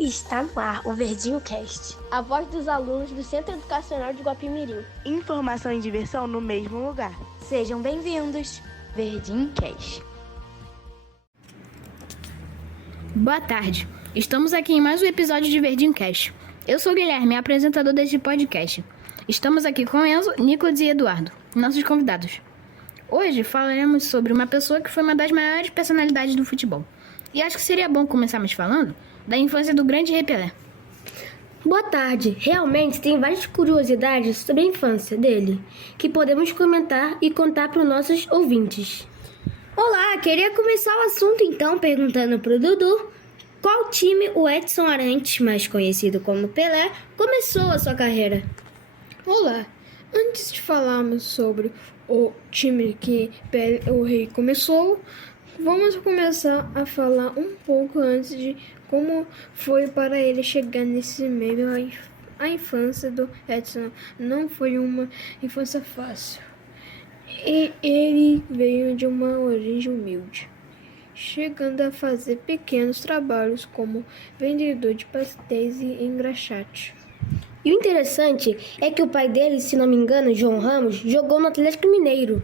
Está no ar o Verdinho Cast, a voz dos alunos do Centro Educacional de Guapimirim. Informação e diversão no mesmo lugar. Sejam bem-vindos, Verdinho Cast. Boa tarde, estamos aqui em mais um episódio de Verdinho Cast. Eu sou o Guilherme, apresentador deste podcast. Estamos aqui com Enzo, Nicolas e Eduardo, nossos convidados. Hoje falaremos sobre uma pessoa que foi uma das maiores personalidades do futebol. E acho que seria bom começarmos falando da infância do grande Rei Pelé. Boa tarde. Realmente tem várias curiosidades sobre a infância dele, que podemos comentar e contar para os nossos ouvintes. Olá, queria começar o assunto então perguntando para o Dudu qual time o Edson Arantes, mais conhecido como Pelé, começou a sua carreira. Olá, antes de falarmos sobre o time que o Rei começou, vamos começar a falar um pouco antes de como foi para ele chegar nesse meio. A infância do Edson não foi uma infância fácil. E ele veio de uma origem humilde, chegando a fazer pequenos trabalhos como vendedor de pastéis e engraxate. E o interessante é que o pai dele, se não me engano, João Ramos, jogou no Atlético Mineiro.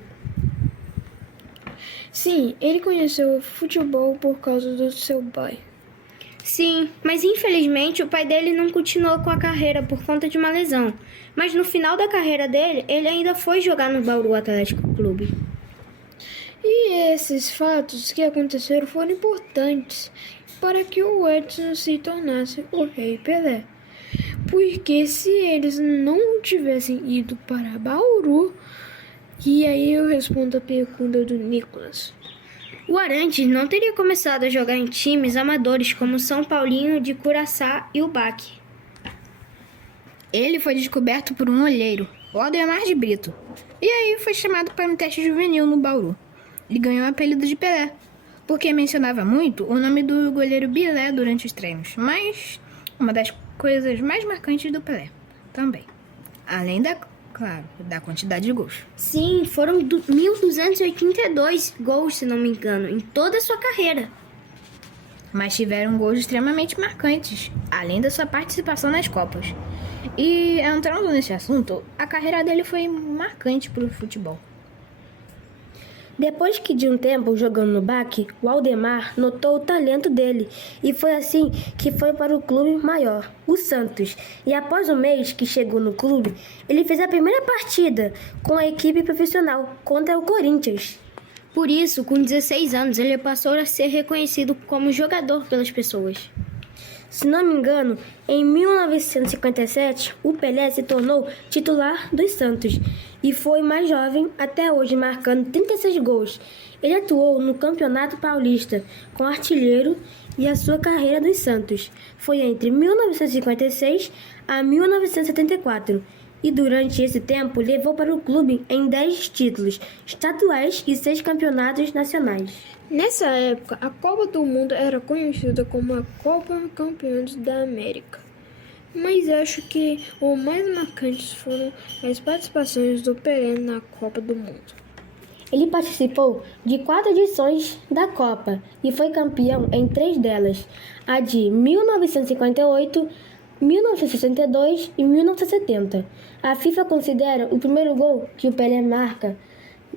Sim, ele conheceu o futebol por causa do seu pai. Sim, mas infelizmente o pai dele não continuou com a carreira por conta de uma lesão. Mas no final da carreira dele, ele ainda foi jogar no Bauru Atlético Clube. E esses fatos que aconteceram foram importantes para que o Edson se tornasse o Rei Pelé. Porque se eles não tivessem ido para Bauru, e aí eu respondo a pergunta do Nicolas. O Arantes não teria começado a jogar em times amadores como o São Paulinho de Curaçá e o Baque. Ele foi descoberto por um olheiro, o Aldemar de Brito, e aí foi chamado para um teste juvenil no Bauru. Ele ganhou o apelido de Pelé, porque mencionava muito o nome do goleiro Bilé durante os treinos, mas uma das coisas mais marcantes do Pelé também, além da quantidade de gols. Sim, foram 1.282 gols, se não me engano, em toda a sua carreira. Mas tiveram gols extremamente marcantes, além da sua participação nas Copas. E entrando nesse assunto, a carreira dele foi marcante para o futebol. Depois que de um tempo jogando no Baque, o Aldemar notou o talento dele e foi assim que foi para o clube maior, o Santos. E após um mês que chegou no clube, ele fez a primeira partida com a equipe profissional contra o Corinthians. Por isso, com 16 anos, ele passou a ser reconhecido como jogador pelas pessoas. Se não me engano, em 1957, o Pelé se tornou titular dos Santos e foi mais jovem até hoje, marcando 36 gols. Ele atuou no Campeonato Paulista como artilheiro e a sua carreira dos Santos foi entre 1956 a 1974. E durante esse tempo levou para o clube em 10 títulos estaduais e 6 campeonatos nacionais. Nessa época, a Copa do Mundo era conhecida como a Copa Campeões da América. Mas acho que o mais marcantes foram as participações do Pelé na Copa do Mundo. Ele participou de 4 edições da Copa e foi campeão em 3 delas, a de 1958, 1962 e 1970. A FIFA considera o primeiro gol que o Pelé marca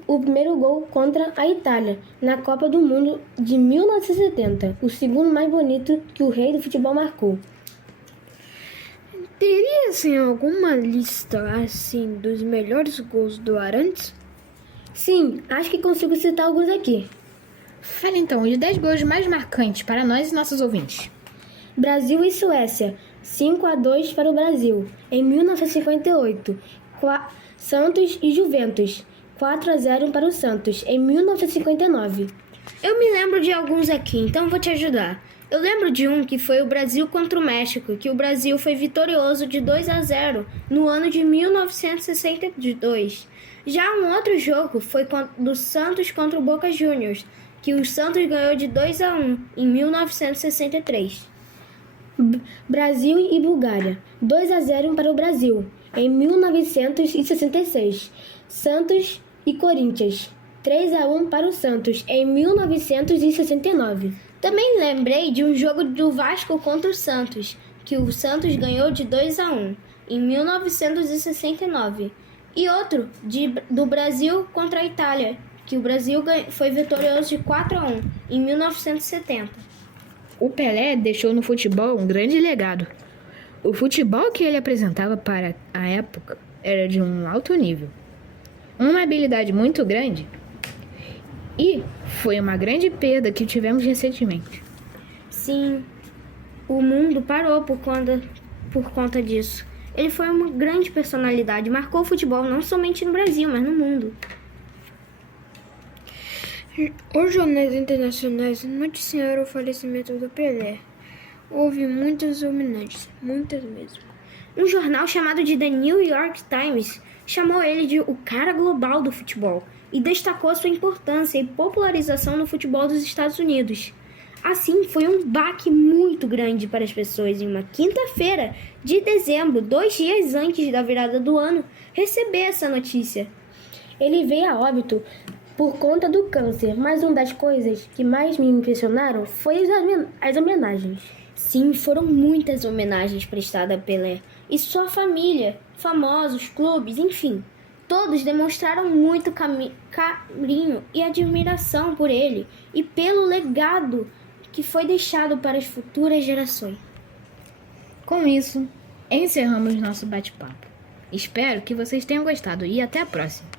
o primeiro gol contra a Itália na Copa do Mundo de 1970, o segundo mais bonito que o rei do futebol marcou. Teria assim alguma lista assim dos melhores gols do Arantes? Sim, acho que consigo citar alguns aqui. Fala então os 10 gols mais marcantes para nós e nossos ouvintes. Brasil e Suécia, 5-2 para o Brasil, em 1958. Santos e Juventus, 4-0 para o Santos, em 1959. Eu me lembro de alguns aqui, então vou te ajudar. Eu lembro de um que foi o Brasil contra o México, que o Brasil foi vitorioso de 2-0 no ano de 1962. Já um outro jogo foi do Santos contra o Boca Juniors, que o Santos ganhou de 2-1 em 1963. Brasil e Bulgária, 2-0 para o Brasil, em 1966. Santos e Corinthians, 3-1 para o Santos, em 1969. Também lembrei de um jogo do Vasco contra o Santos, que o Santos ganhou de 2-1 em 1969, e outro do Brasil contra a Itália, que o Brasil foi vitorioso de 4-1 em 1970. O Pelé deixou no futebol um grande legado. O futebol que ele apresentava para a época era de um alto nível, uma habilidade muito grande, e foi uma grande perda que tivemos recentemente. Sim, o mundo parou por conta disso. Ele foi uma grande personalidade, marcou o futebol não somente no Brasil, mas no mundo. Os jornais internacionais noticiaram o falecimento do Pelé. Houve muitas homenagens, muitas mesmo. Um jornal chamado de The New York Times chamou ele de o cara global do futebol e destacou sua importância e popularização no futebol dos Estados Unidos. Assim, foi um baque muito grande para as pessoas em uma quinta-feira de dezembro, 2 dias antes da virada do ano, receber essa notícia. Ele veio a óbito por conta do câncer, mas uma das coisas que mais me impressionaram foi as homenagens. Sim, foram muitas homenagens prestadas a Pelé e sua família, famosos, clubes, enfim. Todos demonstraram muito carinho e admiração por ele e pelo legado que foi deixado para as futuras gerações. Com isso, encerramos nosso bate-papo. Espero que vocês tenham gostado e até a próxima.